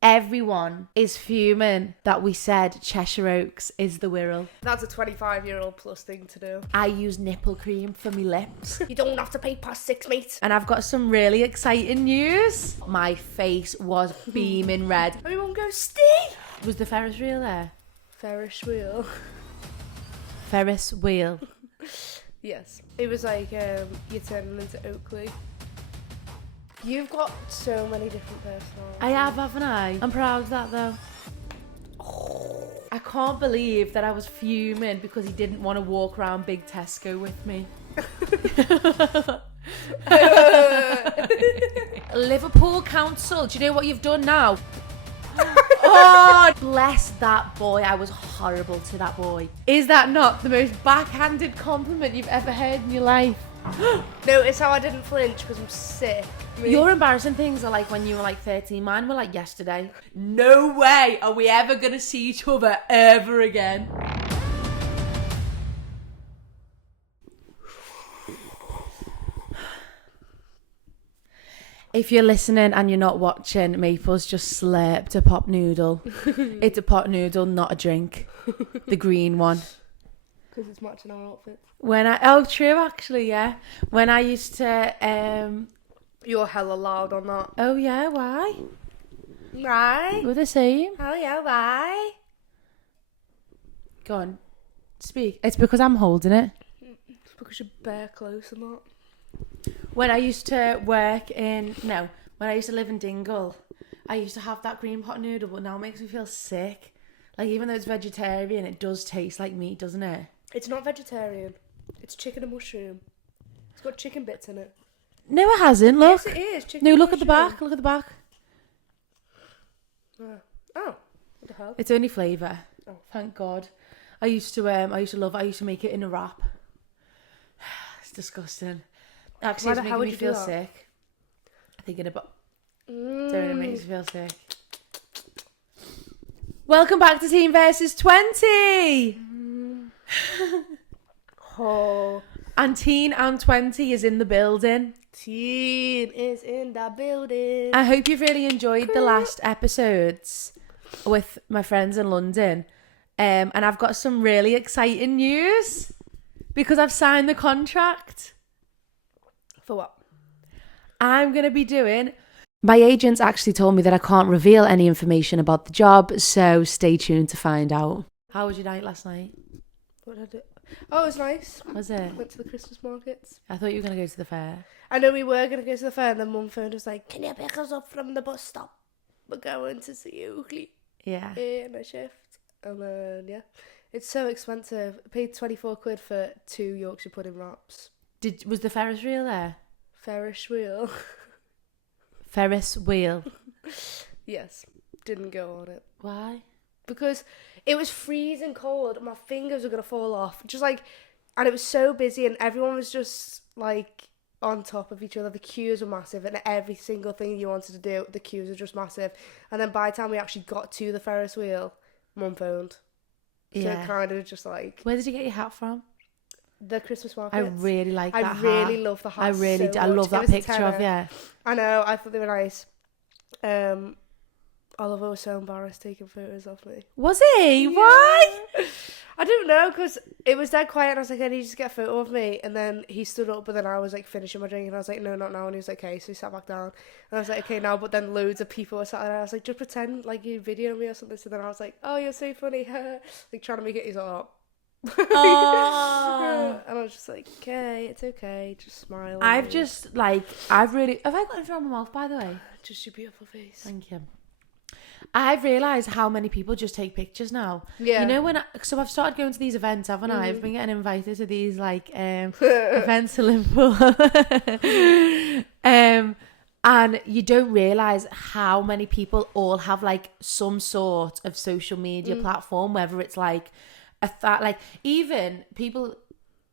Everyone is fuming that we said Cheshire Oaks is the Wirral. That's a 25-year-old plus thing to do. I use nipple cream for my lips. You don't have to pay past 6, mate. And I've got some really exciting news. My face was beaming red. Everyone go, Steve! Was the Ferris wheel there? Ferris wheel. Ferris wheel. Yes. It was like, you're turning into Oakleigh. You've got so many different personalities. I have, haven't I? I'm proud of that though. I can't believe that I was fuming because he didn't want to walk around Big Tesco with me. Liverpool Council, do you know what you've done now? Oh, bless that boy. I was horrible to that boy. Is that not the most backhanded compliment you've ever heard in your life? Notice how I didn't flinch because I'm sick. Your embarrassing things are like when you were like 13. Mine were like yesterday. No way are we ever going to see each other ever again. If you're listening and you're not watching, Maple's just slurped a pop noodle. It's a pot noodle, not a drink. The green one. Because it's matching our outfits. Oh, true, actually, yeah. When I used to, You're hella loud on that. oh yeah, why? Right? We're the same. Oh yeah, why? Go on, speak. It's because I'm holding it. It's because you're bare close and that. When I used to when I used to live in Dingle, I used to have that green pot noodle, but now it makes me feel sick. Like, even though it's vegetarian, it does taste like meat, doesn't it? It's not vegetarian. It's chicken and mushroom. It's got chicken bits in it. No, it hasn't. Look. Yes, it is. Chicken No, and look at the mushroom. back. Look at the back. Oh, what the hell? It's only flavour. Oh. Thank God. I used to love it. I used to make it in a wrap. It's disgusting. Actually, it's making me feel sick. Thinking about doing it makes me feel sick. Welcome back to Teen versus 20. Oh, And Teen and 20 is in the building. Teen is in the building. I hope you've really enjoyed the last episodes with my friends in London. And I've got some really exciting news because I've signed the contract. For what? I'm going to be doing... My agents actually told me that I can't reveal any information about the job, so stay tuned to find out. How was your night last night? What did I do? Oh, it was nice. Was it? Went to the Christmas markets. I thought you were going to go to the fair. I know we were going to go to the fair, and then Mum phoned us like, can you pick us up from the bus stop? We're going to see Oakleigh Yeah. in a shift. And then, yeah. It's so expensive. I paid 24 quid for 2 Yorkshire pudding wraps. Was the Ferris wheel there? Ferris wheel. Ferris wheel. Yes. Didn't go on it. Why? Because it was freezing cold and my fingers were going to fall off. Just like, and it was so busy and everyone was just like on top of each other. The queues were massive and every single thing you wanted to do, the queues were just massive. And then by the time we actually got to the Ferris wheel, Mum phoned. So Yeah. it kind of just like... Where did you get your hat from? The Christmas market. I really like that hat. I really love the hat. I really do. I love that picture of you. I know, I thought they were nice. Oliver was so embarrassed taking photos of me. Was he? Why? I don't know, because it was dead quiet and I was like, I need you to get a photo of me. And then he stood up, but then I was like finishing my drink and I was like, no, not now. And he was like, okay, so he sat back down. And I was like, okay, now. But then loads of people were sat there. I was like, just pretend like you video me or something. So then I was like, oh, you're so funny. Like trying to make it, he's like, oh. Oh. And I was just like, okay, it's okay, just smile. Have I got anything on my mouth, by the way? Just your beautiful face. Thank you. I've realised how many people just take pictures now. Yeah. You know, so I've started going to these events, haven't I? I've been getting invited to these like events in Liverpool. And you don't realise how many people all have like some sort of social media platform, whether it's like like even people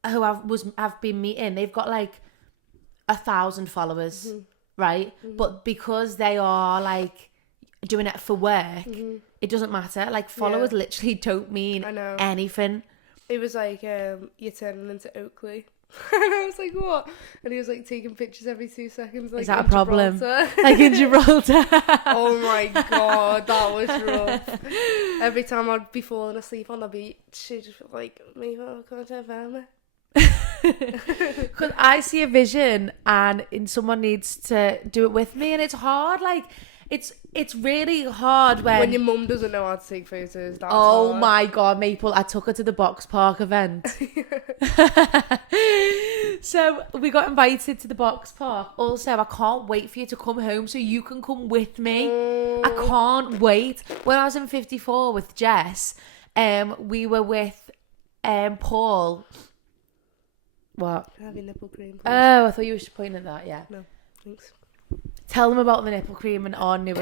who I've been meeting, they've got like 1,000 followers, right? But because they are like doing it for work, it doesn't matter. Like followers literally don't mean anything. It was like you're turning into Oakleigh. And I was like, what? And he was like taking pictures every 2 seconds. Like, is that a in problem? Gibraltar. Like in Gibraltar. Oh my god, that was rough. Every time I'd be falling asleep on the beach, she'd just be like, maybe I'll come to me. Because I see a vision and someone needs to do it with me, and it's hard. Like it's really hard when your mum doesn't know how to take photos. That's oh hard. my god, Maple! I took her to the Box Park event. So we got invited to the Box Park. Also, I can't wait for you to come home so you can come with me. I can't wait. When I was in 54 with Jess, we were with Paul. What? Can I have your nipple cream, please? Oh, I thought you were just pointing at that. Yeah. No, thanks. Tell them about the nipple cream and our new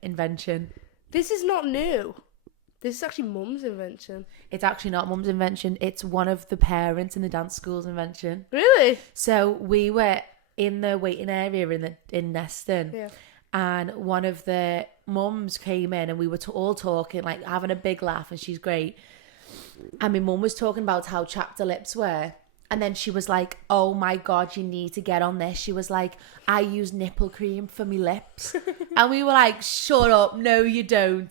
invention. This is not new. This is actually Mum's invention. It's actually not Mum's invention. It's one of the parents in the dance school's invention. Really? So we were in the waiting area in Neston. Yeah. And one of the mums came in and we were all talking, like having a big laugh, and she's great. And my mum was talking about how chapped her lips were. And then she was like, oh my God, you need to get on this. She was like, I use nipple cream for my lips. And we were like, shut up. No, you don't.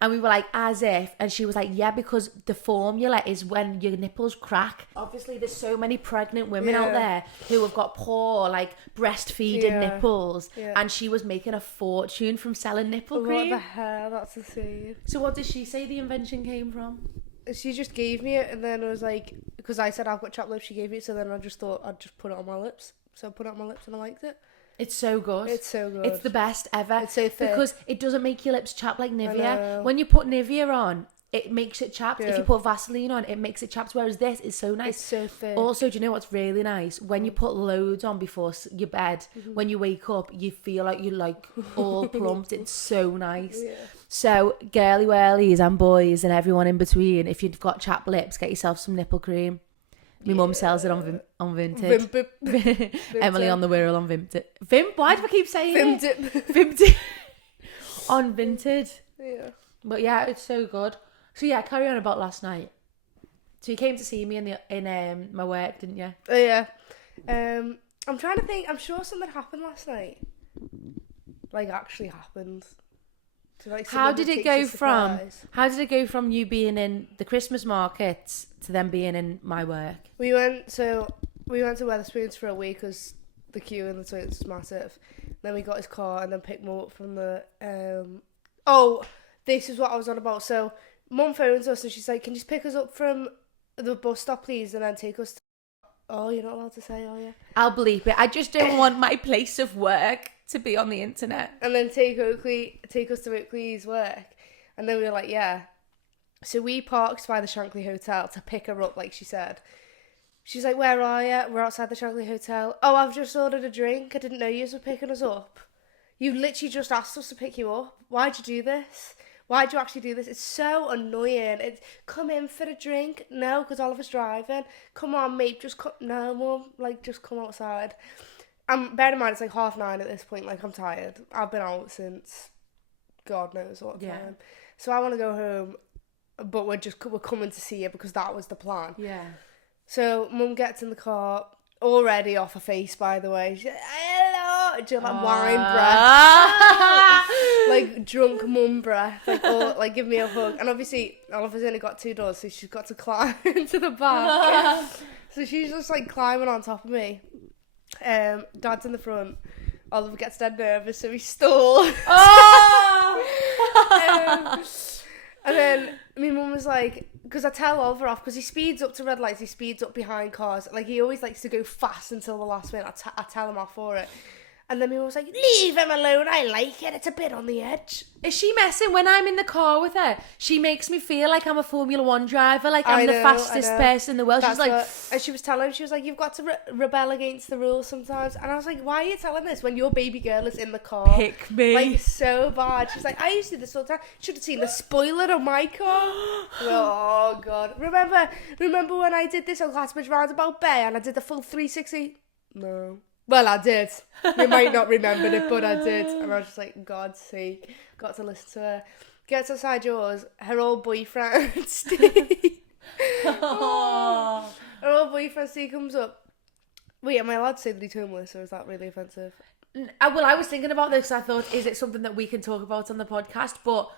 And we were like, as if. And she was like, yeah, because the formula is when your nipples crack. Obviously, there's so many pregnant women out there who have got poor, like, breastfeeding nipples. Yeah. And she was making a fortune from selling nipple cream. What the hell? That's insane. So what did she say the invention came from? She just gave me it, and then I was like, because I said I've got chapped lips, she gave me it, so then I just thought I'd just put it on my lips. So I put it on my lips and I liked it. It's so good. It's so good. It's the best ever. It's so thick. Because it doesn't make your lips chapped like Nivea. When you put Nivea on, it makes it chapped. Yeah. If you put Vaseline on, it makes it chapped. Whereas this is so nice. It's so thick. Also, do you know what's really nice? When you put loads on before your bed, when you wake up, you feel like you're like all plumped. It's so nice. Yeah. So, girly whirlies and boys and everyone in between, if you've got chapped lips, get yourself some nipple cream. My mum sells it on Vinted. Emily on the Wirral on Vinted. Why do I keep saying Vinted? On Vinted. Yeah. But yeah, it's so good. So yeah, carry on about last night. So you came to see me in my work, didn't you? Oh yeah. I'm trying to think. I'm sure something happened last night. Like actually happened. So, like, how did it go from you being in the Christmas markets to then being in my work? We went to Wetherspoons for a week because the queue in the toilets was massive. Then we got his car and then picked Mum up from the this is what I was on about. So Mum phones us and she's like, can you just pick us up from the bus stop please and then take us to... Oh, you're not allowed to say, are you? I'll bleep it. I just don't want my place of work to be on the internet. And then take us to Oakleigh's work. And then we were like, yeah. So we parked by the Shankly Hotel to pick her up, like she said. She's like, where are you? We're outside the Shankly Hotel. Oh, I've just ordered a drink. I didn't know you were picking us up. You literally just asked us to pick you up. Why'd you do this? Why'd you actually do this? It's so annoying. It's come in for a drink. No, because Oliver's driving. Come on, mate. Just come. No, Mum. Like, just come outside. Bear in mind, it's like 9:30 at this point. Like, I'm tired. I've been out since God knows what time. So I want to go home, but we're coming to see you because that was the plan. Yeah. So Mum gets in the car, already off her face, by the way. She's like, hello! Just like wine breath. Like drunk mum breath. Like give me a hug. And obviously, Oliver's only got 2 doors, so she's got to climb into the back. So she's just like climbing on top of me. Dad's in the front. Oliver gets dead nervous, so he stalls. And then my mum was like, because I tell Oliver off, because he speeds up to red lights, he speeds up behind cars. Like, he always likes to go fast until the last minute. I tell him off for it. And then my mum was like, leave him alone, I like it, it's a bit on the edge. Is she messing? When I'm in the car with her, she makes me feel like I'm a Formula 1 driver, like I'm the fastest person in the world. She's like... And she was telling him, she was like, you've got to rebel against the rules sometimes. And I was like, why are you telling this when your baby girl is in the car? Pick me. Like, so bad. She's like, I used to do this all the time. Should have seen the spoiler on my car. Oh, God. Remember when I did this on Glassbridge Roundabout Bay and I did the full 360? No. Well, I did. You might not remember it, but I did. And I was just like, God's sake, got to listen to her. Gets outside yours, her old boyfriend, Steve. Her old boyfriend Steve comes up. Wait, am I allowed to say that he's homeless, or is that really offensive? Well, I was thinking about this. I thought, is it something that we can talk about on the podcast? But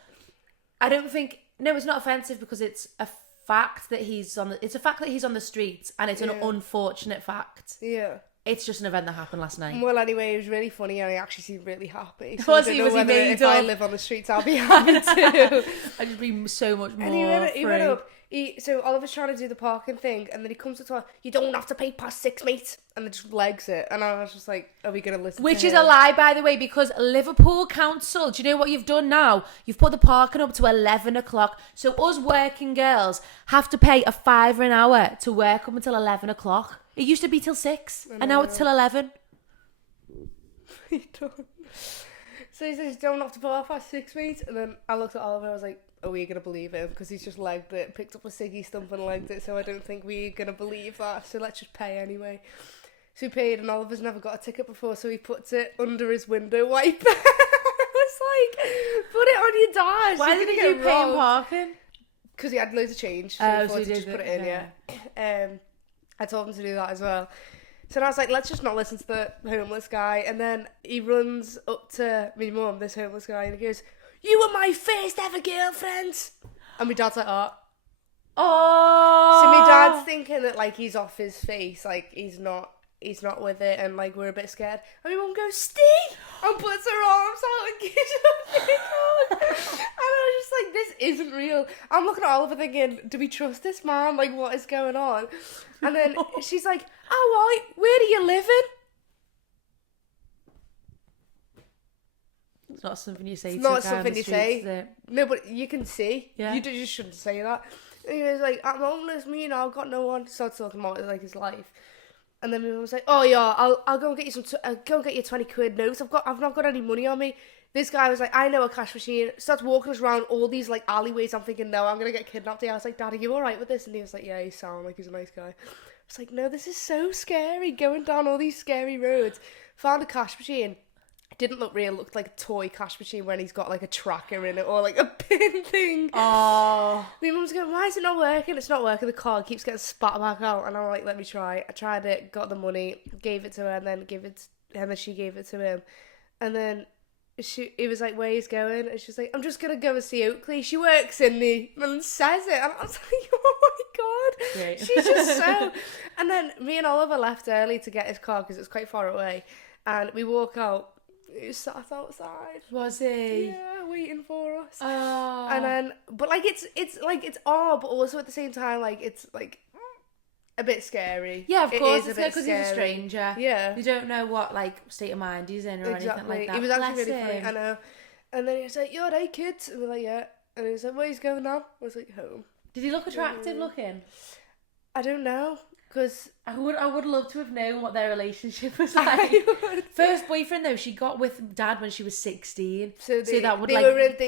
I don't think. No, it's not offensive because it's a fact that he's on. It's a fact that he's on the streets, and it's an unfortunate fact. Yeah. It's just an event that happened last night. Well, anyway, it was really funny, and I actually seemed really happy. So Was I don't he? know Was he whether made if up? I live on the streets, I'll be happy too. I'd just be so much more. And he went free. up. So Oliver's trying to do the parking thing, and then he comes to tell, you don't have to pay past 6, mate, and then just legs it. And I was just like, are we going to listen? Which to is him? a lie, by the way, because Liverpool Council, do you know what you've done now? You've put the parking up to 11 o'clock. So us working girls have to pay a £5 an hour to work up until 11 o'clock. It used to be till 6, and now it's till 11. He don't. So he says, you don't have to park past 6, mate. And then I looked at Oliver, I was like, are we going to believe him? Because he's just legged it, picked up a ciggy stump and legged it, so I don't think we're going to believe that. So let's just pay anyway. So we paid, and Oliver's never got a ticket before, so he puts it under his window wiper. I was like, put it on your dash. Why didn't you pay him parking? Because he had loads of change, so he thought to just put it in, yeah. I told him to do that as well. So then I was like, let's just not listen to the homeless guy. And then he runs up to me mum, this homeless guy, and he goes, you were my first ever girlfriend. And my dad's like, oh. So my dad's thinking that, like, he's off his face, like, he's not with it, and, like, we're a bit scared. And my mum goes, Steve! And puts her arms out and gives her a big hug. And I was just like, this isn't real. I'm looking at Oliver thinking, do we trust this man? Like, what is going on? And then she's like, oh, right, where are you living? It's not something you say. It's to not a guy on something the you streets, say. is it? No, but you can see. Yeah. You just shouldn't say that. And he was like, I'm homeless, me, I've got no one. Started talking about, like, his life. And then my mum was like, oh, yeah, I'll go and get you go and get you 20 quid notes. I've not got any money on me. This guy was like, I know a cash machine. Starts walking us around all these, like, alleyways. I'm thinking, no, I'm going to get kidnapped here. I was like, Dad, are you all right with this? And he was like, yeah, you sound like he's a nice guy. I was like, no, this is so scary, going down all these scary roads. Found a cash machine. It didn't look real. It looked like a toy cash machine when he's got, like, a tracker in it or, like, a pin thing. Oh. My mum's going, why is it not working? It's not working. The card keeps getting spat back out. And I'm like, let me try. I tried it, got the money, gave it to her, and then she gave it to him. And then he was like, where he's going? And she's like, I'm just going to go and see Oakleigh. She works in the... And says it. And I was like, oh my God. Great. She's just so... And then me and Oliver left early to get his car because it was quite far away. And we walk out. He was sat outside. Was he? Yeah, waiting for us. Oh. And then... But, like, it's odd, but also at the same time, like, it's, like... a bit scary. Yeah, of course, it is it's because he's a stranger. Yeah. You don't know what, like, state of mind he's in or anything like that. He was actually Bless really funny, him. I know. And then he was like, you alright, kids? And we're like, yeah. And he was like, where he's going now? I was like, home. Did he look attractive looking? I don't know, because... I would love to have known what their relationship was like. First boyfriend, though, she got with Dad when she was 16. So that would,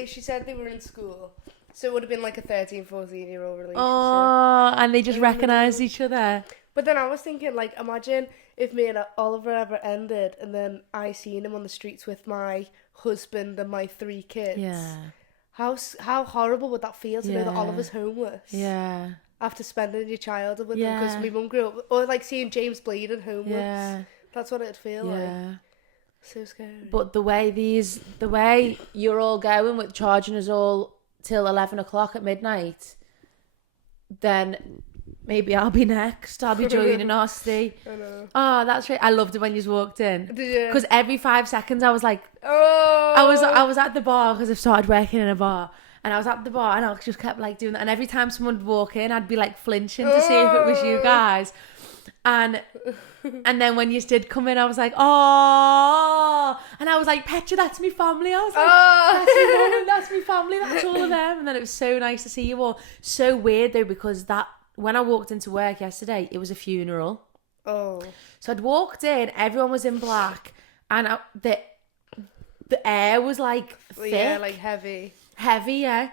she said they were in school. So it would have been like a 13, 14-year-old relationship. Oh, and they just recognised each other. But then I was thinking, like, imagine if me and Oliver ever ended and then I seen him on the streets with my husband and my 3 kids. Yeah. How horrible would that feel to know that Oliver's homeless? Yeah. After spending your childhood with him, because my mum grew up, or like seeing James Bleeding homeless. Yeah. That's what it'd feel like. So scary. But the way you're all going with charging us all till 11 o'clock at midnight, then maybe I'll be next. I'll be joining Austin. I know. Oh, that's right. I loved it when you walked in. Did you? Because every 5 seconds I was like, oh. I was at the bar because I've started working in a bar. And I was at the bar and I just kept like doing that. And every time someone would walk in, I'd be like flinching to see if it was you guys. And then when you did come in, I was like, oh. And I was like, Petra, that's me family. I was like, that's me family. That's all of them. And then it was so nice to see you all. So weird though, because when I walked into work yesterday, it was a funeral. Oh. So I'd walked in, everyone was in black. And the air was like thick. Yeah, like heavy. Heavy, yeah.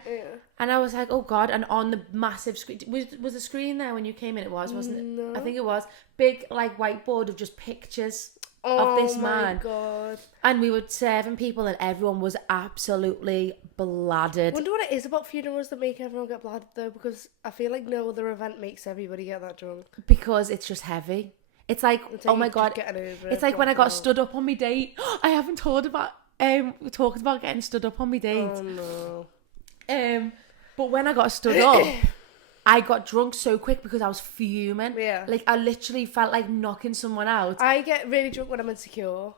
And I was like, oh God. And on the massive screen, was the screen there when you came in? It was, wasn't it? No. I think it was. Big, like, whiteboard of just pictures of this man. Oh my God. And we were serving people and everyone was absolutely bladdered. I wonder what it is about funerals that make everyone get bladdered though, because I feel like no other event makes everybody get that drunk. Because it's just heavy. It's like, oh my God. It's like when I got stood up on my date. I haven't talked about getting stood up on my date. Oh no. But when I got stood up, I got drunk so quick because I was fuming. Yeah. Like, I literally felt like knocking someone out. I get really drunk when I'm insecure.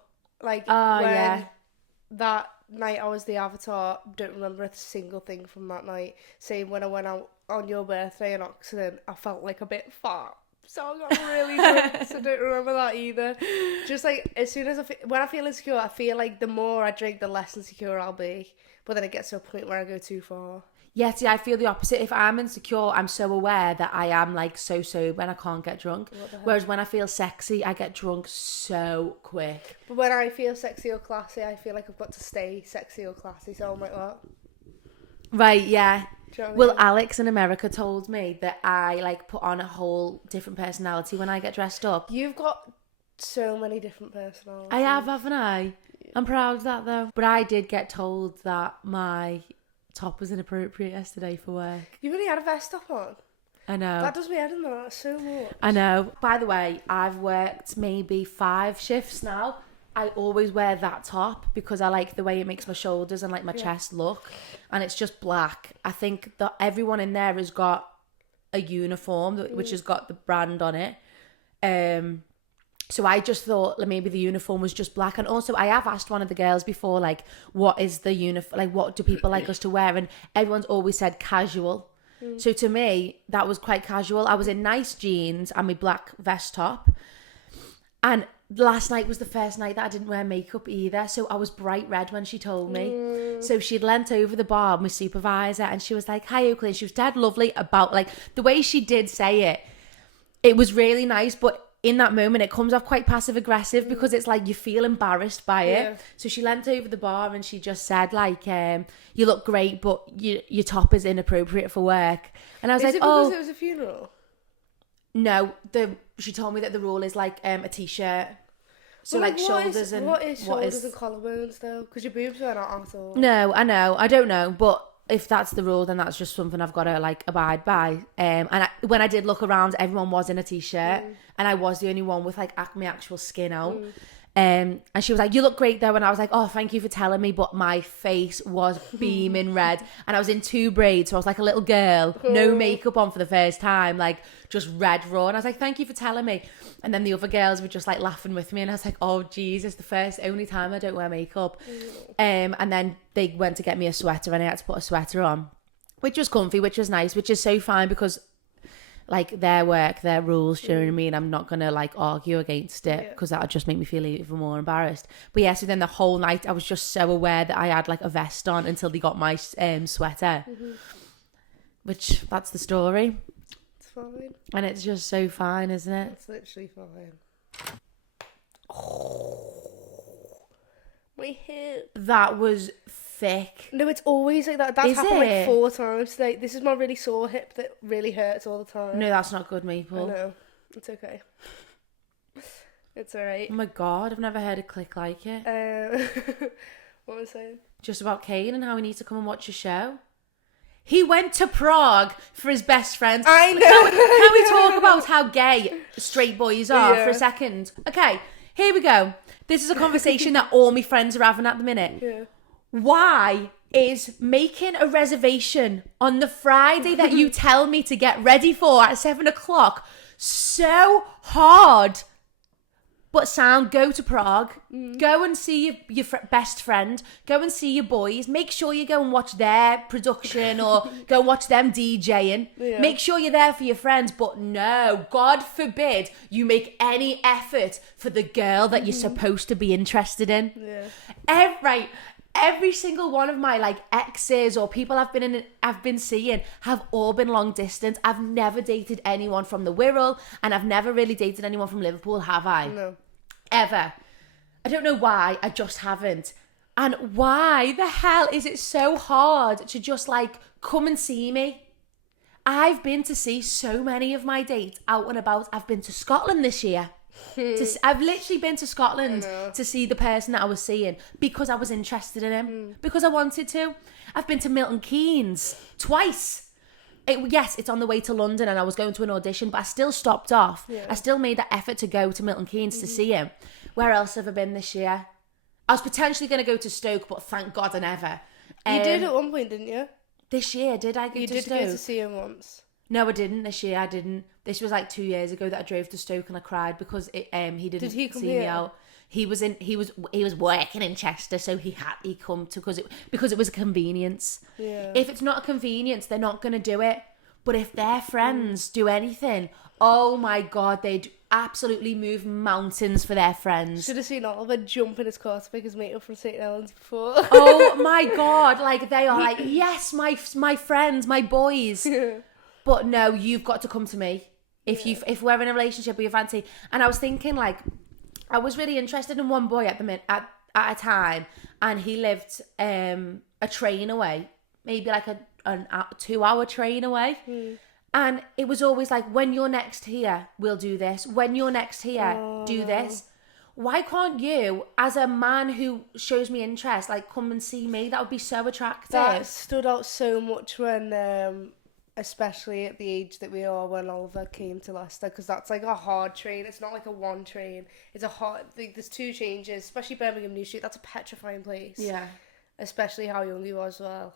Like, yeah. That night I was the avatar, don't remember a single thing from that night. Same when I went out on your birthday in Oxford, I felt like a bit fat. So I got really drunk, so don't remember that either. Just like, as soon as when I feel insecure, I feel like the more I drink, the less insecure I'll be. But then it gets to a point where I go too far. Yeah, see, I feel the opposite. If I'm insecure, I'm so aware that I am like so sober and I can't get drunk. Whereas when I feel sexy, I get drunk so quick. But when I feel sexy or classy, I feel like I've got to stay sexy or classy, so I'm like that. Right, yeah. Do you know what I Well, mean? Alex in America told me that I like put on a whole different personality when I get dressed up. You've got so many different personalities. I have, haven't I? I'm proud of that though. But I did get told that my top was inappropriate yesterday for work. You've only had a vest top on. I know. That does me head in that so much. I know. By the way, I've worked maybe 5 shifts now. I always wear that top because I like the way it makes my shoulders and like my chest look. And it's just black. I think that everyone in there has got a uniform which has got the brand on it. So I just thought like, maybe the uniform was just black. And also I have asked one of the girls before, like, what is the uniform? Like, what do people like us to wear? And everyone's always said casual. So to me, that was quite casual. I was in nice jeans and my black vest top. And last night was the first night that I didn't wear makeup either. So I was bright red when she told me. So she'd leant over the bar, my supervisor, and she was like, hi, Oakleigh. And she was dead lovely about, like, the way she did say it. It was really nice, but in that moment, it comes off quite passive aggressive because it's like you feel embarrassed by it. Yeah. So she leant over the bar and she just said, like, you look great, but your top is inappropriate for work. And I was Is like, it because oh, it was a funeral? no. She told me that the rule is like a t-shirt. So Well, like shoulders and what is shoulders and collarbones though? Because your boobs are not at all. No, I know. I don't know, but if that's the rule, then that's just something I've got to like abide by. When I did look around, everyone was in a t-shirt, and I was the only one with like my actual skin out. And she was like, you look great though. And I was like, oh, thank you for telling me. But my face was beaming red. And I was in 2 braids. So I was like a little girl, no makeup on for the first time, like just red raw. And I was like, thank you for telling me. And then the other girls were just like laughing with me. And I was like, oh, Jesus, only time I don't wear makeup. And then they went to get me a sweater and I had to put a sweater on, which was comfy, which was nice, which is so fine because like their work, their rules, do you know what I mean? I'm not going to like argue against it because that would just make me feel even more embarrassed. But yeah, so then the whole night I was just so aware that I had like a vest on until they got my sweater, which that's the story. It's fine. And it's just so fine, isn't it? It's literally fine. My hip. That was thick. No, it's always like that. That's Is happened it? like 4 times today. This is my really sore hip that really hurts all the time. No, that's not good, I Maple. know. It's okay. It's alright. Oh my God, I've never heard a click like it. What was I saying? Just about Kane and how he needs to come and watch a show. He went to Prague for his best friend. I know. Can we talk about how gay straight boys are for a Yeah. second? Okay, here we go. This is a conversation that all my friends are having at the minute. Yeah. Why is making a reservation on the Friday that you tell me to get ready for at 7 o'clock so hard? But Sam, go to Prague. Go and see your best friend. Go and see your boys. Make sure you go and watch their production or go watch them DJing. Yeah. Make sure you're there for your friends. But no, God forbid you make any effort for the girl that you're supposed to be interested in. Yeah. Every single one of my like exes or people I've been seeing have all been long distance. I've never dated anyone from the Wirral and I've never really dated anyone from Liverpool, have I? No. Ever. I don't know why, I just haven't. And why the hell is it so hard to just like come and see me? I've been to see so many of my dates out and about. I've been to Scotland this year. I've literally been to Scotland to see the person that I was seeing because I was interested in him, because I wanted to. I've been to Milton Keynes twice. Yes, it's on the way to London and I was going to an audition, but I still stopped off. Yeah. I still made that effort to go to Milton Keynes to see him. Where else have I been this year? I was potentially going to go to Stoke, but thank God I never. You did at one point, didn't you? This year, did I go to Stoke? You did go to see him once. No, I didn't. This year, I didn't. This was like 2 years ago that I drove to Stoke and I cried because he didn't Did he come see here? me out. He was working in Chester, so he come to because it was a convenience. Yeah. If it's not a convenience, they're not going to do it. But if their friends do anything, oh my God, they'd absolutely move mountains for their friends. Should have seen Oliver jump in his car to pick his mate up from St. Helens before. Oh my God, like they are like, yes, my friends, my boys. Yeah. But no, you've got to come to me if we're in a relationship with your fancy. And I was thinking, like, I was really interested in one boy at a time, and he lived a train away, maybe like a 2-hour train away. And it was always like, when you're next here, we'll do this. When you're next here, do this. Why can't you, as a man who shows me interest, like, come and see me? That would be so attractive. That stood out so much when, especially at the age that we are, when Oliver came to Leicester, because that's like a hard train. It's not like a one train. It's a hard. There's two changes, especially Birmingham New Street. That's a petrifying place. Yeah. Especially how young he was as well.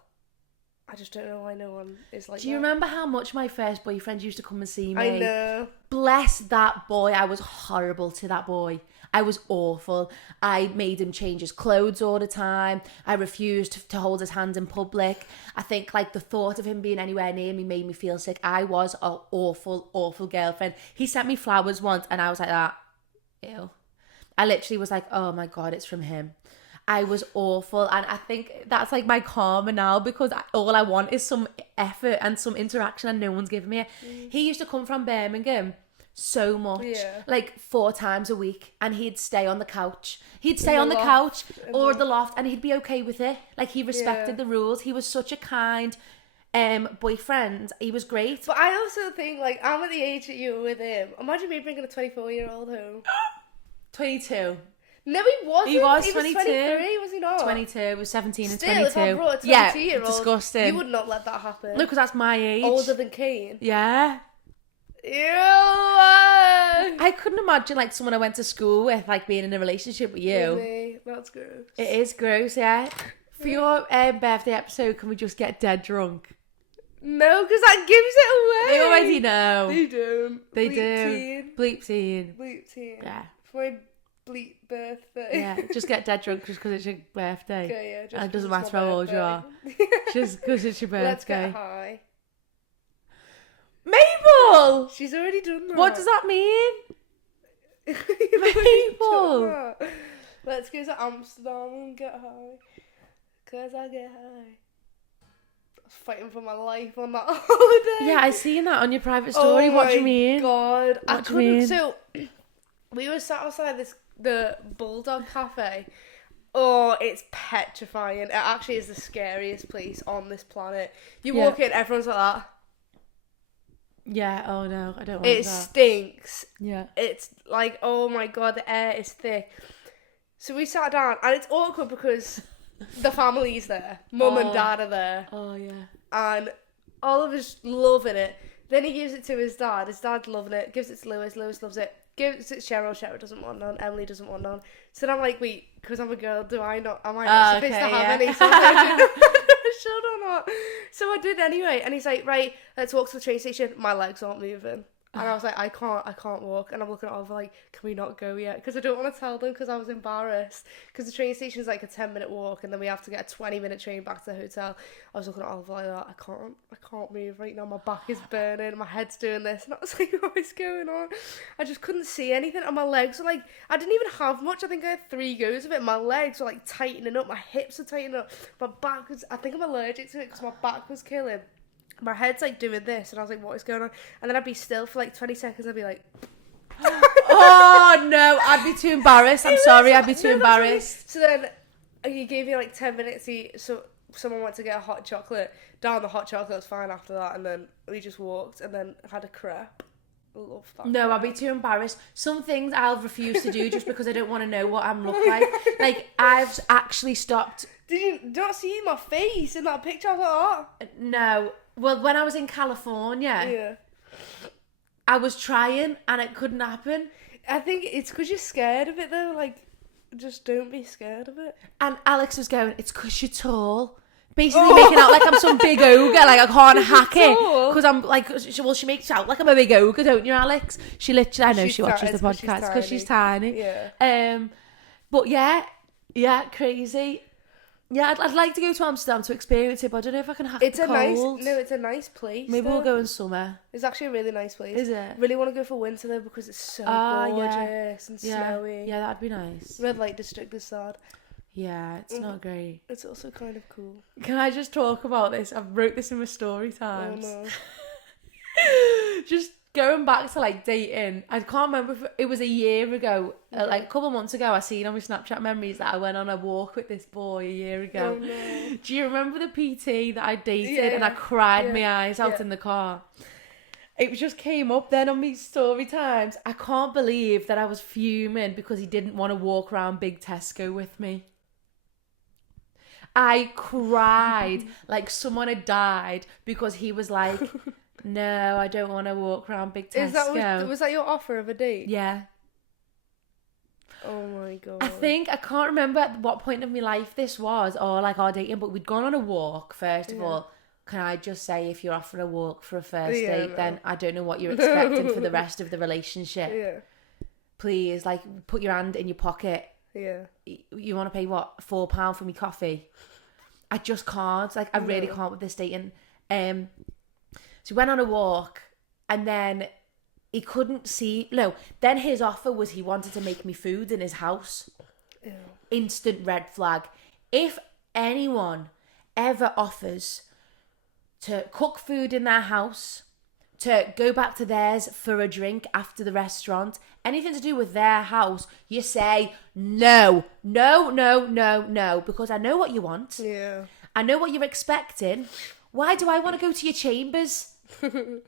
I just don't know why no one is like that. Do you remember how much my first boyfriend used to come and see me? I know. Bless that boy. I was horrible to that boy. I was awful. I made him change his clothes all the time. I refused to hold his hand in public. I think like the thought of him being anywhere near me made me feel sick. I was an awful, awful girlfriend. He sent me flowers once and I was like that. Ew. I literally was like, oh my God, it's from him. I was awful, and I think that's like my karma now, because all I want is some effort and some interaction, and no one's giving me it. He used to come from Birmingham so much, like 4 times a week, and he'd stay on the couch. He'd stay on the couch or the loft, and he'd be okay with it. Like, he respected the rules. He was such a kind boyfriend. He was great. But I also think, like, I'm at the age that you were with him. Imagine me bringing a 24-year-old home. 22. No, he wasn't. He was 22. 23, was he not? 22. He was 17 and 22. Still, if I brought a 22-year-old, disgusting. You would not let that happen. No, because that's my age. Older than Kane. Yeah. Ew. I couldn't imagine, like, someone I went to school with, like, being in a relationship with you. Really? That's gross. It is gross, yeah. For your birthday episode, can we just get dead drunk? No, because that gives it away. They already know. They don't. They Bleep do. Teen. Bleep teen. Bleep teen. Yeah. For my bleep birthday. Yeah, just get dead drunk just because it's your birthday. Okay, yeah. Just and it doesn't 'cause it's matter my how old you are. birthday. Just because it's your birthday. Let's get high. Mabel! She's already done that. What does that mean? Mabel! Let's go to Amsterdam and get high. Because I get high. I was fighting for my life on that holiday. Yeah, I seen that on your private story. What do you mean? God. What do you mean? So, we were sat outside the Bulldog Cafe. Oh, it's petrifying. It actually is the scariest place on this planet. You walk in, everyone's like that. Yeah, oh no, I don't want It that. stinks. Yeah. It's like, oh my God, the air is thick. So we sat down, and it's awkward because the family's there. Mum and Dad are there. Oh, yeah. And Oliver's loving it. Then he gives it to his dad. His dad's loving it. Gives it to Lewis. Lewis loves it. Gives it to Cheryl. Cheryl doesn't want none. Emily doesn't want none. So then I'm like, wait, because I'm a girl, am I not supposed to have any? So I was like, should or not? So I did anyway. And he's like, right, let's walk to the train station. My legs aren't moving. And I was like, I can't walk. And I'm looking at Oliver like, can we not go yet? Because I don't want to tell them because I was embarrassed. Because the train station is like a 10-minute walk and then we have to get a 20-minute train back to the hotel. I was looking at Oliver like that. I can't move right now. My back is burning. My head's doing this. And I was like, what is going on? I just couldn't see anything. And my legs were like, I didn't even have much. I think I had 3 goes of it. My legs were like tightening up. My hips were tightening up. My back was, I think I'm allergic to it because my back was killing. My head's like doing this, and I was like, what is going on? And then I'd be still for like 20 seconds, and I'd be like, oh no, I'd be too embarrassed. I'm sorry, I'd be too embarrassed. So then he gave me like 10 minutes. So someone went to get a hot chocolate. Down the hot chocolate was fine after that, and then we just walked, and then had a crepe. love that. No, I'll be too embarrassed. Some things I'll refuse to do just because I don't want to know what I'm look like. Like, I've actually stopped. Did you not see my face in that picture? I was like, No. Well, when I was in California, yeah. I was trying and it couldn't happen. I think it's because you're scared of it though. Like, just don't be scared of it. And Alex was going, it's because you're tall. Basically making out like I'm some big ogre, like I can't hack it. Because I'm like, well, she makes out like I'm a big ogre, don't you, Alex? She literally, I know she watches the podcast because she's tiny. Yeah. But yeah, crazy. Yeah, I'd like to go to Amsterdam to experience it, but I don't know if I can hack the cold. It's a nice place. Maybe we'll go in summer. It's actually a really nice place. Is it? Really want to go for winter though because it's so gorgeous and snowy. Yeah, that'd be nice. Red light district is sad. Yeah, it's not great. It's also kind of cool. Can I just talk about this? I wrote this in my story times. Oh no. Just going back to like dating, I can't remember if it was a year ago, like a couple of months ago. I seen on my Snapchat memories that I went on a walk with this boy a year ago. Oh no. Do you remember the PT that I dated and I cried my eyes out in the car? It just came up then on me story times. I can't believe that I was fuming because he didn't want to walk around Big Tesco with me. I cried like someone had died because he was like, no, I don't want to walk around Big Tesco. Was that your offer of a date? Yeah. Oh my god. I can't remember at what point of my life this was or like our dating, but we'd gone on a walk first of all. Can I just say, if you're offering a walk for a first date, then I don't know what you're expecting for the rest of the relationship. Yeah. Please, like, put your hand in your pocket. Yeah. You want to pay, what, £4 for me coffee? I just can't. Like, I really can't with this dating. So we went on a walk, and then he couldn't see... No, then his offer was he wanted to make me food in his house. Ew. Instant red flag. If anyone ever offers to cook food in their house, to go back to theirs for a drink after the restaurant, anything to do with their house, you say no, because I know what you want. Yeah. I know what you're expecting. Why do I want to go to your chambers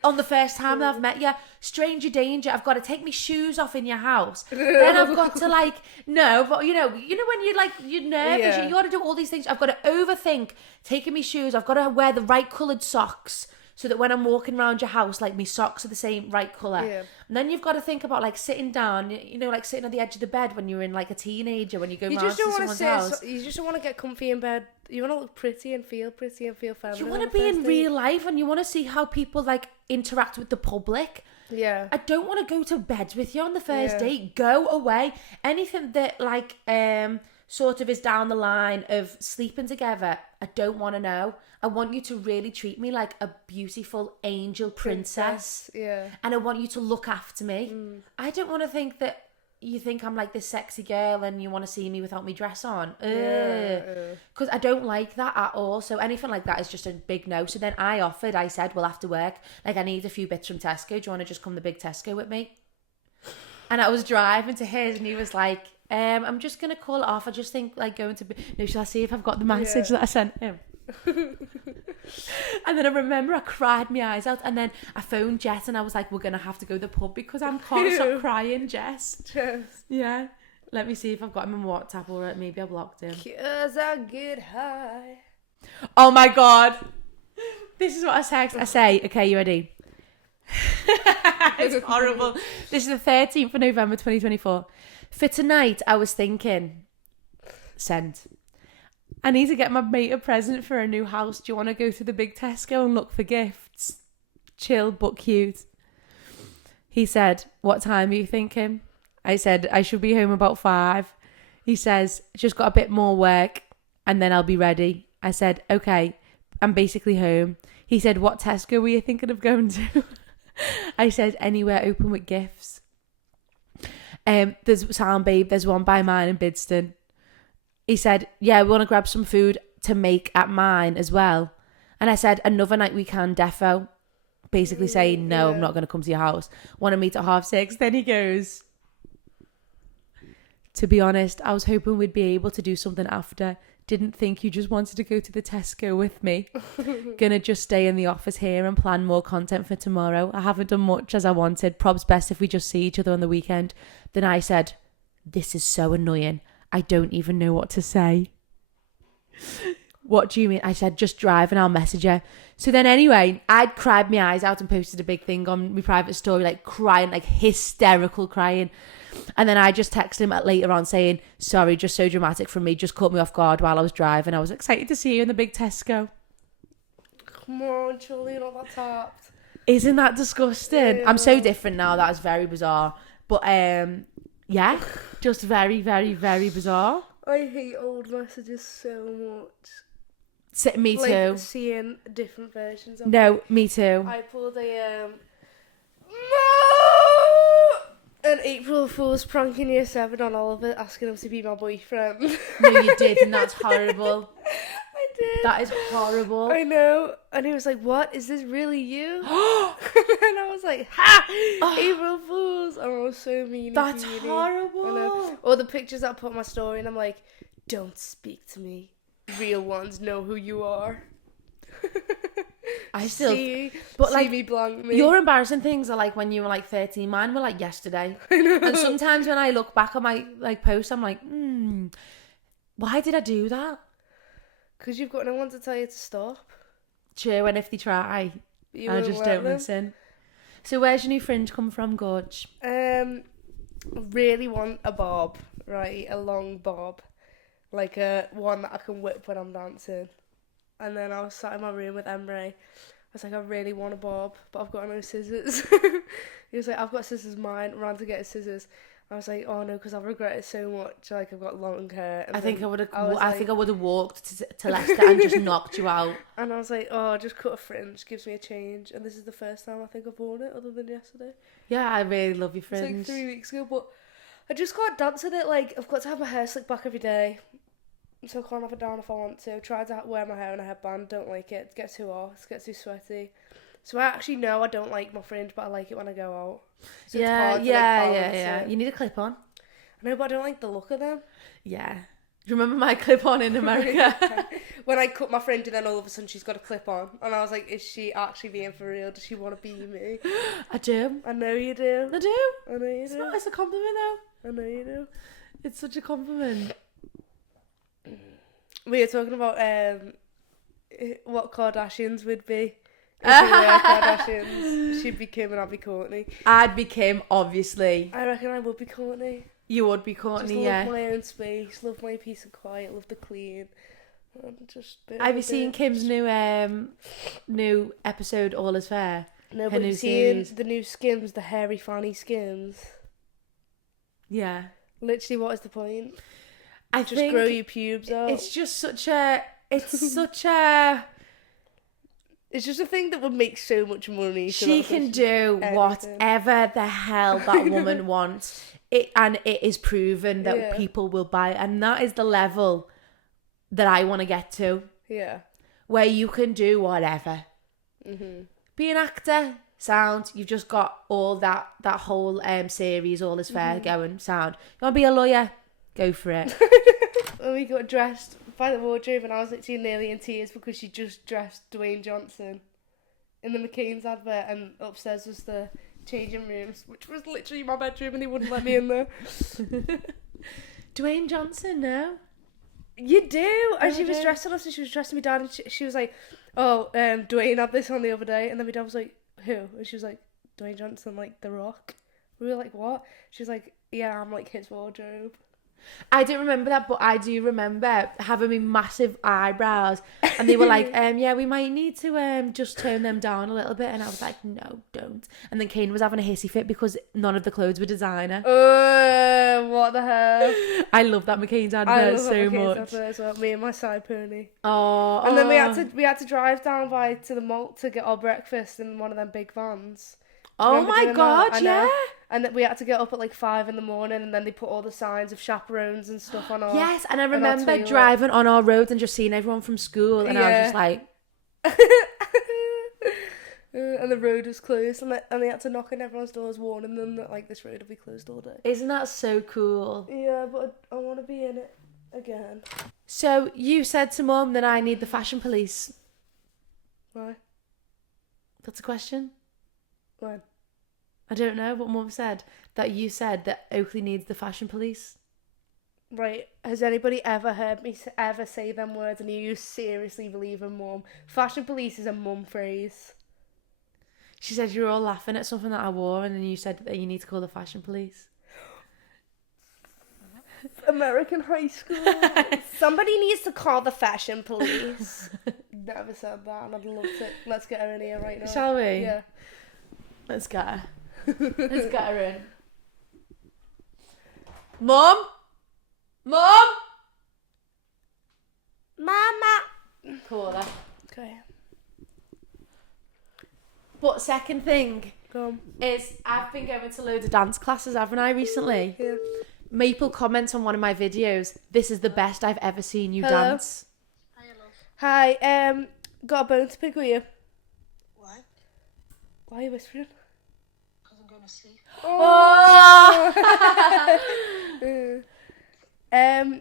on the first time that I've met you? Stranger danger. I've got to take my shoes off in your house. Then I've got to like, no, but you know when you're like, you're nervous, you got to do all these things. I've got to overthink taking my shoes. I've got to wear the right coloured socks so that when I'm walking around your house, like my socks are the same right colour. Yeah. And then you've got to think about like sitting down, like sitting on the edge of the bed when you're in like a teenager, when you go round to someone's house. You just don't want to get comfy in bed. You want to look pretty and feel feminine. You want to be in real life and you want to see how people like interact with the public. Yeah. I don't want to go to bed with you on the first date. Go away. Anything that like sort of is down the line of sleeping together, I don't want to know. I want you to really treat me like a beautiful angel princess. Yeah. And I want you to look after me. I don't want to think that you think I'm like this sexy girl and you want to see me without my dress on. Because I don't like that at all. So anything like that is just a big no. So then I said, well, after work, like I need a few bits from Tesco. Do you want to just come to Big Tesco with me? And I was driving to his and he was like, I'm just going to call it off. I just think like going to... No, shall I see if I've got the message that I sent him? And then I remember I cried my eyes out and then I phoned Jess and I was like, we're gonna have to go to the pub because I can't stop crying, Jess. Yeah, let me see if I've got him on WhatsApp or maybe I blocked him. 'Cause I get high. Oh my god, this is what I say, okay, you ready? It's horrible. This is the 13th of November 2024. For tonight I was thinking, send, I need to get my mate a present for a new house. Do you want to go to the Big Tesco and look for gifts? Chill but cute. He said, what time are you thinking? I said, I should be home about 5. He says, just got a bit more work and then I'll be ready. I said, okay, I'm basically home. He said, what Tesco were you thinking of going to? I said, anywhere open with gifts. There's Sound Babe, there's one by mine in Bidston. He said, yeah, we want to grab some food to make at mine as well. And I said, another night we can, defo. Basically saying, no, I'm not going to come to your house. Want to meet at 6:30. Then he goes, to be honest, I was hoping we'd be able to do something after. Didn't think you just wanted to go to the Tesco with me. Gonna just stay in the office here and plan more content for tomorrow. I haven't done much as I wanted. Prob's best if we just see each other on the weekend. Then I said, this is so annoying. I don't even know what to say. What do you mean? I said, just drive and I'll message her. So then anyway, I'd cried my eyes out and posted a big thing on my private story, like crying, like hysterical crying. And then I just texted him later on saying, sorry, just so dramatic from me, just caught me off guard while I was driving. I was excited to see you in the big Tesco. Come on, Charlie, you're not that tapped. Isn't that disgusting? Yeah. I'm so different now. That was very bizarre. But yeah, just very, very, very bizarre. I hate old messages so much. Me too. Like seeing different versions of No, me too. I pulled an April Fool's prank in year 7 on Oliver, asking him to be my boyfriend. No, you didn't. That's horrible. I did. That is horrible. I know. And he was like, what? Is this really you? And I was like, ha! April Fool's. And I was so mean. That's I horrible. know. Or the pictures that I put on my story and I'm like, don't speak to me. Real ones know who you are. I still, see like, me blank me. Your embarrassing things are like when you were like 13. Mine were like yesterday. I know. And sometimes when I look back on my like posts, I'm like, why did I do that? Because you've got no one to tell you to stop. True, and if they try, You I won't just let don't them. listen. So where's your new fringe come from, Gorge? Really want a bob, right? A long bob. Like a one that I can whip when I'm dancing. And then I was sat in my room with Emre. I was like, I really want a bob, but I've got no scissors. He was like, I've got scissors mine. Ran to get his scissors. I was like, oh no, because I regret it so much. Like, I've got long hair. And I think I would have. I like, think I would have walked to Leicester and just knocked you out. And I was like, oh, just cut a fringe, gives me a change. And this is the first time I think I've worn it, other than yesterday. Yeah, I really love your It's fringe. like 3 weeks ago, but I just can't dance with it. Like, I've got to have my hair slicked back every day. So I can't have it down if I want to. Try to wear my hair in a headband, don't like it. It gets too hot, it gets too sweaty. So I actually know I don't like my fringe, but I like it when I go out. So it's hard to, like, balance it. You need a clip on. I know, but I don't like the look of them. Yeah. Do you remember my clip on in America? When I cut my fringe and then all of a sudden she's got a clip on. And I was like, is she actually being for real? Does she want to be me? I do. I know you do. I do. I know you It's do. not. It's a compliment though. I know you do. It's such a compliment. We were talking about what Kardashians would be. If we were Kardashians, she'd be Kim and I'd be Courtney. I'd be Kim, obviously. I reckon I would be Courtney. You would be Courtney, Just yeah. love my own space, love my peace and quiet, love the clean. And just Have you seen Kim's new episode, All Is Fair? No, her but new you've seen series? the new Skims, the hairy fanny Skims. Yeah. Literally, what is the point? I Just think grow your pubes out. it's just such a... It's such a... It's just a thing that would make so much money. So She that's can just do anything. whatever the hell that woman wants. And it is proven that Yeah. people will buy it. And that is the level that I want to get to. Yeah. Where you can do whatever. Mhm. Be an actor, sound. You've just got all that whole series, All Is Fair, going, sound. You want to be a lawyer? Go for it. When we got dressed by the wardrobe, and I was literally nearly in tears because she just dressed Dwayne Johnson in the McCain's advert, and upstairs was the changing rooms, which was literally my bedroom, and he wouldn't let me in there. Dwayne Johnson, no? You do. And No, she I was don't. dressing us, and she was dressing me down, and she was like, "Oh, Dwayne had this on the other day," and then my dad was like, "Who?" And she was like, "Dwayne Johnson, like The Rock." We were like, "What?" She was like, "Yeah, I'm like his wardrobe." I don't remember that, but I do remember having me massive eyebrows, and they were like, yeah, we might need to just turn them down a little bit, and I was like, no, don't. And then Kane was having a hissy fit because none of the clothes were designer. What the hell? I love that McCain's I advert love so McCain's much. advert as well. Me and my side pony. Oh, And then we had to drive down to the mall to get our breakfast in one of them big vans. Oh remember my doing god, that? I know. yeah. And then we had to get up at like 5 a.m, and then they put all the signs of chaperones and stuff on our... Yes, and I on our remember toilet. driving on our roads and just seeing everyone from school, and I was Yeah. just like, and the road was closed, and they had to knock on everyone's doors warning them that like this road will be closed all day. isn't that so cool? Yeah, but I want to be in it. Again. So you said to Mum that I need the fashion police. Why? That's a question? When? I don't know, but Mum said that you said that Oakleigh needs the fashion police. Right. Has anybody ever heard me ever say them words, and you seriously believe in Mum? Fashion police is a Mum phrase. She said you were all laughing at something that I wore, and then you said that you need to call the fashion police. American high school. Somebody needs to call the fashion police. Never said that, and I'd love to. Let's get her in here right now. Shall we? Yeah. Let's get her. Let's get her in. Mum? Mum? Mama. Call her. Okay. But second thing Go on. is I've been going to loads of dance classes, haven't I, recently? Yeah. Maple comments on one of my videos, "This is the best I've ever seen you Hello. dance." Hi, love. Hi. Got a bone to pick with you. Why? Why are you whispering? Because I'm going to sleep. Oh!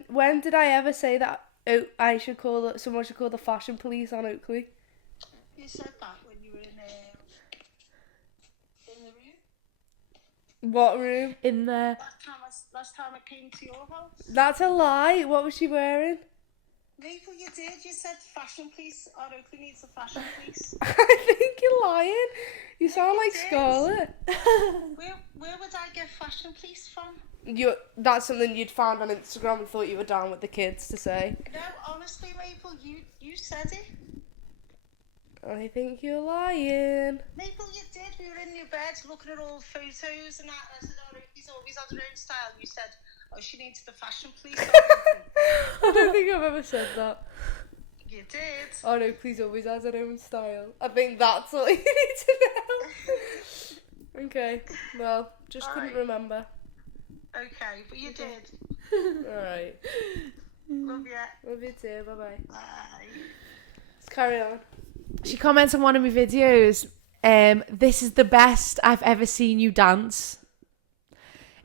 When did I ever say that? Oh, someone should call the fashion police on Oakleigh. You said that when you were in the room. What room? In the... Last time I came to your house. That's a lie. What was she wearing? Maple, you did. You said fashion police. Or Oakley needs a fashion police. I think you're lying. You sound you like did. Scarlett. Where would I get fashion police from? That's something you'd found on Instagram and thought you were down with the kids to say. No, honestly, Maple, you said it. I think you're lying. Maple, you did. We were in your bed looking at old photos and that. And I said, oh, Oakley's always had her own style. You said, oh, she needs the fashion police. I don't think I've ever said that. You did. Oh no, please always has her own style. I think that's all you need to know. Okay, well, just couldn't Alright. remember. Okay, but you did. Alright. Love you. Love you too, bye bye. Bye. Let's carry on. She comments on one of my videos, "This is the best I've ever seen you dance."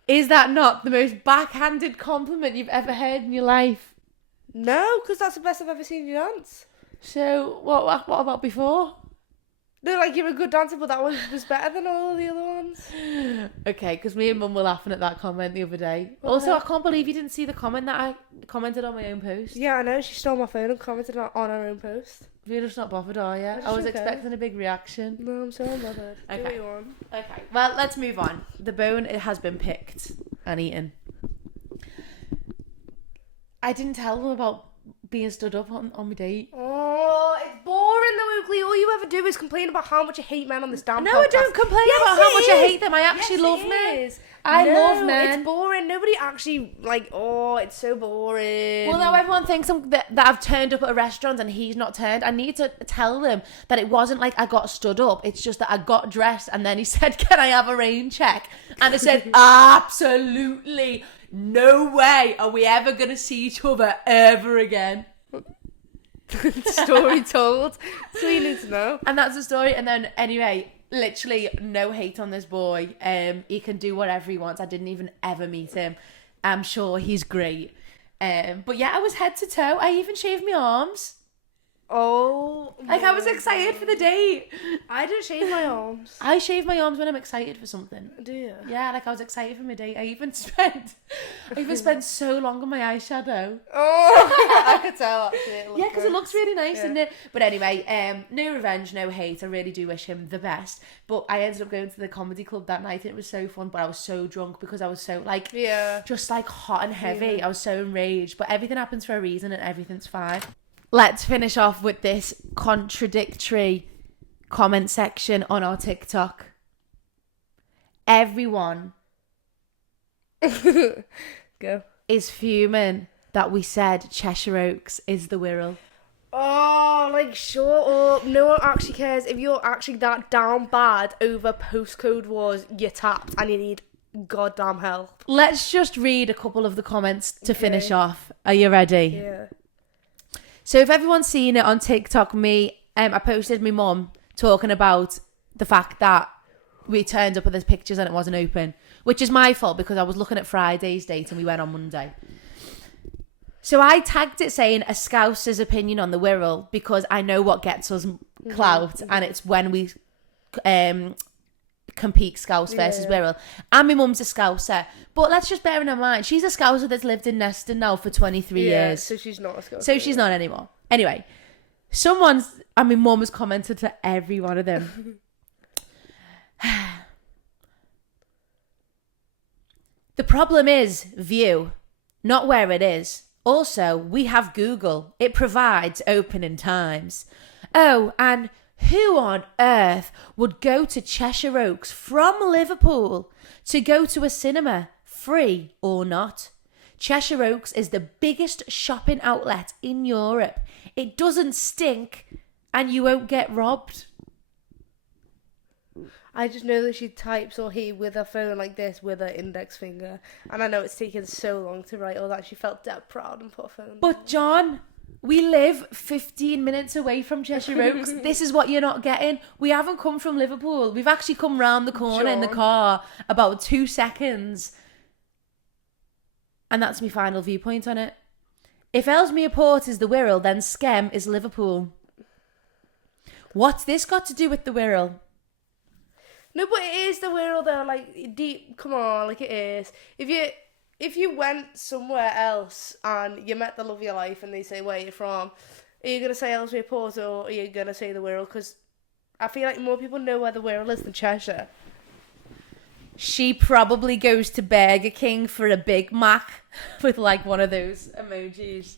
Is that not the most backhanded compliment you've ever heard in your life? No, because that's the best I've ever seen you dance. So, what about before? No, like, you're a good dancer, but that one was better than all of the other ones. Okay, because me and Mum were laughing at that comment the other day. What Also, the I can't believe you didn't see the comment that I commented on my own post. Yeah, I know, she stole my phone and commented on her own post. You're just not bothered, are you? That's I was okay. expecting a big reaction. No, I'm so unbothered. Do Okay. what you want. Okay, well, let's move on. The bone, it has been picked and eaten. I didn't tell them about being stood up on my date. Oh, it's boring though, Oakley. All you ever do is complain about how much you hate men on this damn No, podcast. I don't complain Yes, about how it much I is. hate them. I actually Yes, love it men. is. I No, love men. It's boring. Nobody actually, like, oh, it's so boring. Well, now everyone thinks that I've turned up at a restaurant and he's not turned. I need to tell them that it wasn't like I got stood up. It's just that I got dressed and then he said, "Can I have a rain check?" And I said, "Absolutely no way are we ever going to see each other ever again." Story told. That's all you need to know. And that's the story. And then anyway, literally no hate on this boy. He can do whatever he wants. I didn't even ever meet him. I'm sure he's great. But yeah, I was head to toe. I even shaved my arms. Oh. Like, I was excited for the date. I don't shave my arms. I shave my arms when I'm excited for something. Do you? Yeah, like I was excited for my date. I even spent so long on my eyeshadow. Oh, I could tell actually. Yeah, because it looks really nice, Yeah. doesn't it? But anyway, no revenge, no hate. I really do wish him the best. But I ended up going to the comedy club that night and it was so fun. But I was so drunk because I was so just like hot and heavy. Yeah. I was so enraged. But everything happens for a reason and everything's fine. Let's finish off with this contradictory comment section on our TikTok. Everyone Go. is fuming that we said Cheshire Oaks is the Wirral. Oh, like, shut up. No one actually cares. If you're actually that down bad over postcode wars, you're tapped and you need goddamn help. Let's just read a couple of the comments to finish off. Are you ready? Yeah. So if everyone's seen it on TikTok, I posted my mum talking about the fact that we turned up with the pictures and it wasn't open, which is my fault because I was looking at Friday's date and we went on Monday. So I tagged it saying a Scouser's opinion on the Wirral because I know what gets us clout, and it's when we compete Scouse versus Wirral. And my mum's a Scouser. But let's just bear in mind, she's a Scouser that's lived in Neston now for 23 years. So she's not a Scouser. So she's not anymore. Anyway, my mum has commented to every one of them. The problem is view, not where it is. Also, we have Google. It provides opening times. Oh, and who on earth would go to Cheshire Oaks from Liverpool to go to a cinema, free or not? Cheshire Oaks is the biggest shopping outlet in Europe. It doesn't stink and you won't get robbed. I just know that she types or he with her phone like this with her index finger. And I know it's taken so long to write all that. She felt dead proud and put her phone But down. John, we live 15 minutes away from Cheshire Oaks. This is what you're not getting. We haven't come from Liverpool. We've actually come round the corner in the car about 2 seconds. And that's my final viewpoint on it. If Ellesmere Port is the Wirral, then Skem is Liverpool. What's this got to do with the Wirral? No, but it is the Wirral though, like, deep, come on, like it is. If you went somewhere else and you met the love of your life and they say, where are you from? Are you going to say Ellesmere Port or are you going to say the Wirral? Because I feel like more people know where the Wirral is than Cheshire. She probably goes to Burger King for a Big Mac with like one of those emojis.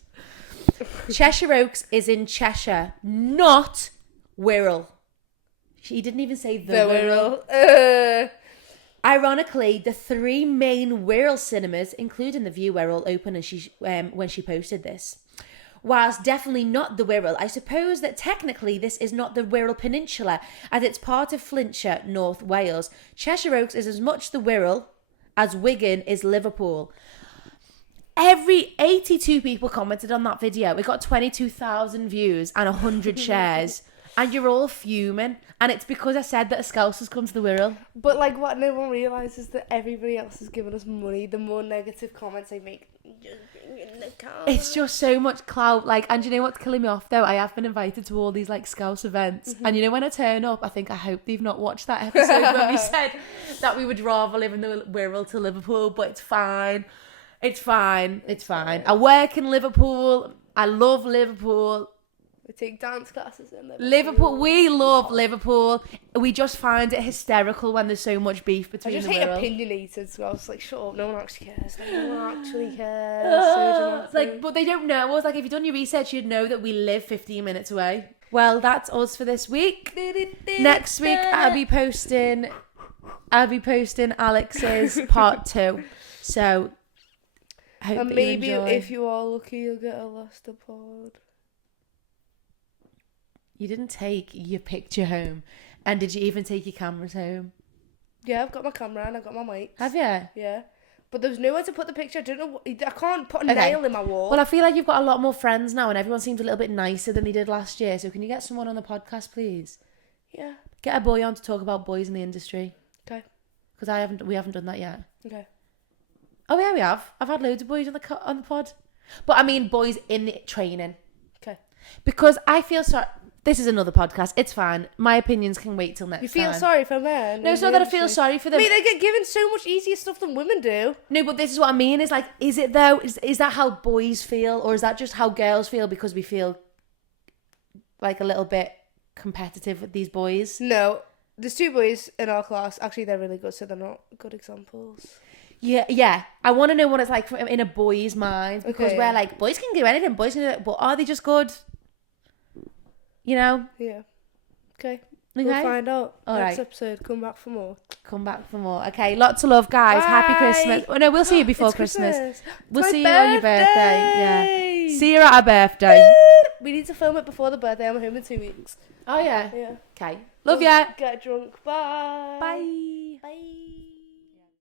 Cheshire Oaks is in Cheshire, not Wirral. She didn't even say the Wirral. Ironically, the 3 main Wirral cinemas, including the View, were all open when she posted this. Whilst definitely not the Wirral, I suppose that technically this is not the Wirral Peninsula, as it's part of Flintshire, North Wales. Cheshire Oaks is as much the Wirral as Wigan is Liverpool. Every 82 people commented on that video. It got 22,000 views and 100 shares. And you're all fuming. And it's because I said that a Scouse has come to the Wirral. But like what no one realises is that everybody else is giving us money. The more negative comments they make, just bring in the car. It's just so much clout. Like, and you know what's killing me off though? I have been invited to all these like Scouse events. And you know when I turn up, I think I hope they've not watched that episode when we said that we would rather live in the Wirral to Liverpool, but it's fine. It's fine. It's fine. I work in Liverpool. I love Liverpool. We take dance classes in Liverpool. We love Liverpool. We just find it hysterical when there's so much beef between the I just hate Wirral. opinionated, so I was like, shut up, no one actually cares. Like, no one actually cares. So dramatic. Like, but they don't know. I was like, if you'd done your research, you'd know that we live 15 minutes away. Well, that's us for this week. Next week, I'll be posting Alex's part 2. So, I hope and that maybe you enjoy. if you are lucky, you'll get a Leicester pod. You didn't take your picture home. And did you even take your cameras home? Yeah, I've got my camera and I've got my mics. Have you? Yeah. But there's nowhere to put the picture. I don't know. I can't put a nail in my wall. Well, I feel like you've got a lot more friends now and everyone seems a little bit nicer than they did last year. So can you get someone on the podcast, please? Yeah. Get a boy on to talk about boys in the industry. Okay. Because we haven't done that yet. Okay. Oh, yeah, we have. I've had loads of boys on the pod. But I mean boys in the training. Okay. Because I feel sorry. This is another podcast. It's fine. My opinions can wait till next time. You feel sorry for men? No, it's not that I feel sorry for them. I mean, they get given so much easier stuff than women do. No, but this is what I mean. Is like, is it though? Is that how boys feel? Or is that just how girls feel because we feel like a little bit competitive with these boys? No. There's 2 boys in our class. Actually, they're really good, so they're not good examples. Yeah. I want to know what it's like in a boy's mind. Because Okay, we're yeah. like, boys can do anything. Boys can do it. But are they just good? You know? Yeah. Okay. Okay. We'll find out. All Next right. episode. Come back for more. Come back for more. Okay, lots of love, guys. Happy Bye. Christmas. Oh, no, we'll see you before It's Christmas. We'll It's see my you on your birthday. Yeah. birthday. See you at our birthday. We need to film it before the birthday. I'm home in 2 weeks. Oh, yeah. Yeah. Okay. Love ya. Get drunk. Bye. Bye.